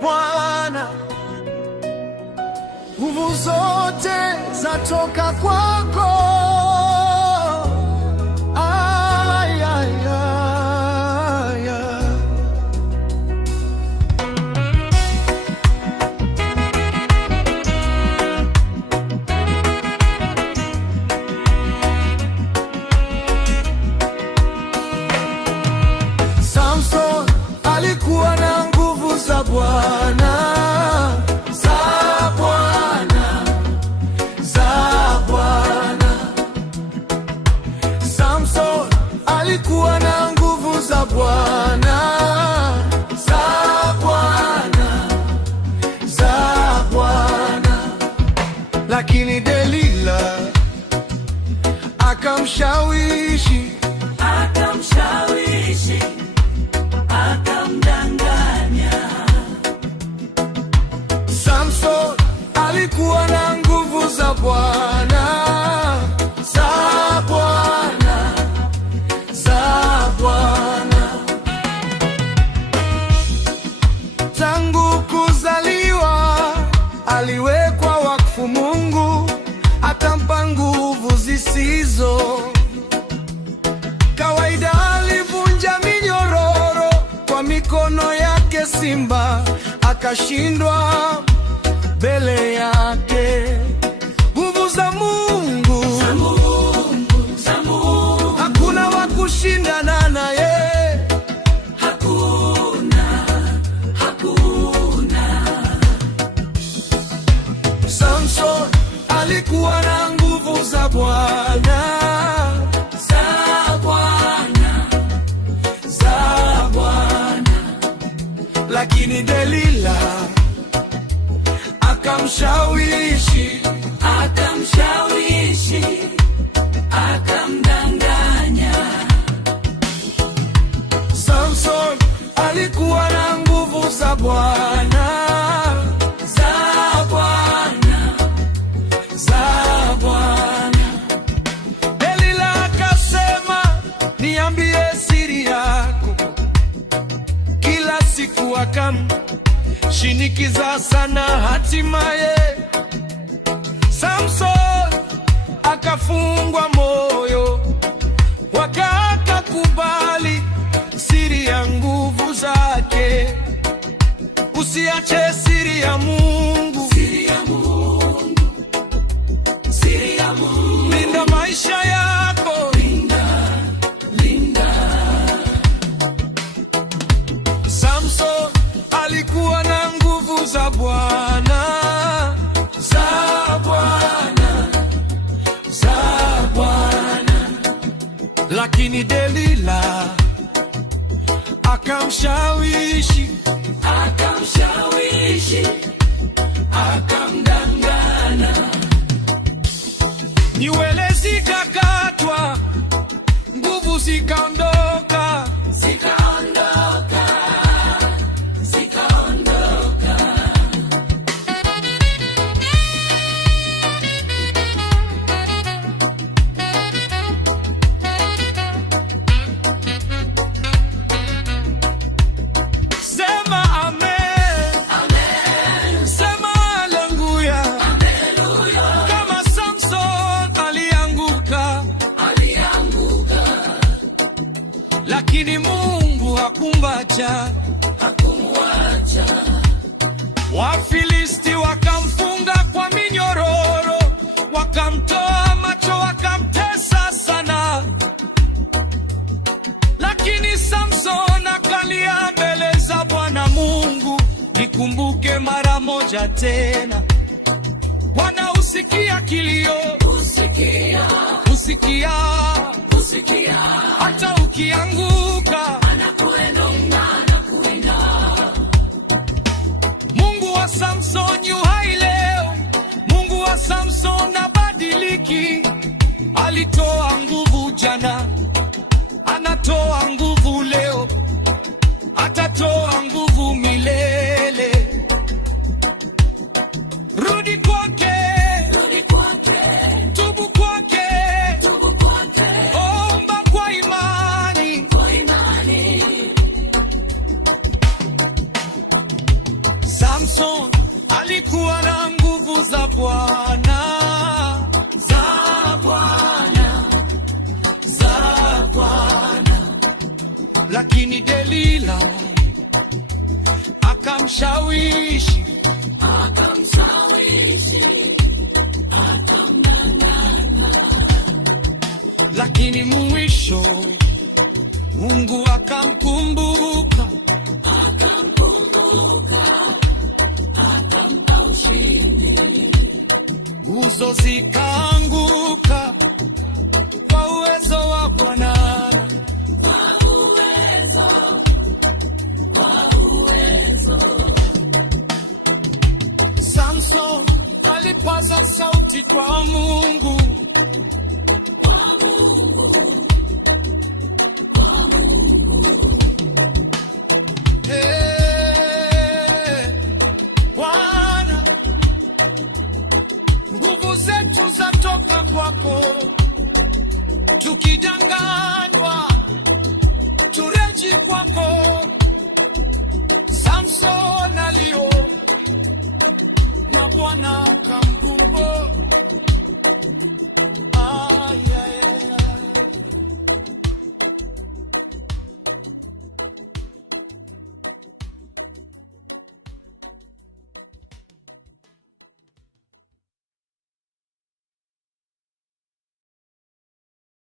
Bwana, nguvu zote zatoka kwako. Ay, ay, ay, ay. Samson alikuwa na nguvu za Bwana, za Bwana, za Bwana. Samson alikuwa na nguvu za Bwana, za Bwana, za Bwana. Lakini Delila akamshawishi, akamdanganya. Samson alikuwa na nguvu za Bwana, za Bwana, za Bwana. Tangu kuzaliwa aliwekwa wakfu. Mungu akampa nguvu zisizo kawaida. Alivunja minyororo kwa mikono yake, simba akashindwa mbele yake. Nguvu za Mungu, hakuna wa kushindana naye, hakuna. Samson alikuwa na nguvu za Bwana, za Bwana, za Bwana. Lakini Delila akamshawishi, akamdanganya. Samson alikuwa na nguvu za Bwana, za Bwana, za Bwana. Delila akasema, niambie siri yako. Kila siku akamshinikiza sana, hatimaye Samson akafungwa moyo, wakakubali siri ya nguvu zake. Usiache siri ya Mungu, linda maisha yako, linda. Samson alikuwa na nguvu za Bwana, za Bwana, za Bwana. Lakini Delila akamshawishi, akamdanganya. Nywele zikakatwa, nguvu zikaondoka. Sema amen, amen. Sema haleluya, haleluya. Kama Samson alianguka, lakini Mungu hakumwacha. Wafilisti wakamfunga kwa minyororo, wakamtoa macho, wakamtesa sana. Lakini Samson akalia mbele za Bwana Mungu, nikumbuke mara moja tena. Bwana usikia kilio, usikia hata ukianguka, Mungu wa Samson yu hai leo. Mungu wa Samson habadiliki. Alitoa nguvu jana, anatoa nguvu leo, atatoa nguvu milele. Rudi kwake, tubu kwake, omba kwa imani. lakini Delila akamshawishi, lakini mwisho Mungu akamkumbuka, akampa ushindi. Nguzo zikaanguka kwa uwezo wa Bwana. Samson alipaza sauti kwa Mungu, Bwana, nguvu zetu zatoka kwako, tukidanganywa tureji kwako. Samson alio na Bwana akamkumbuka.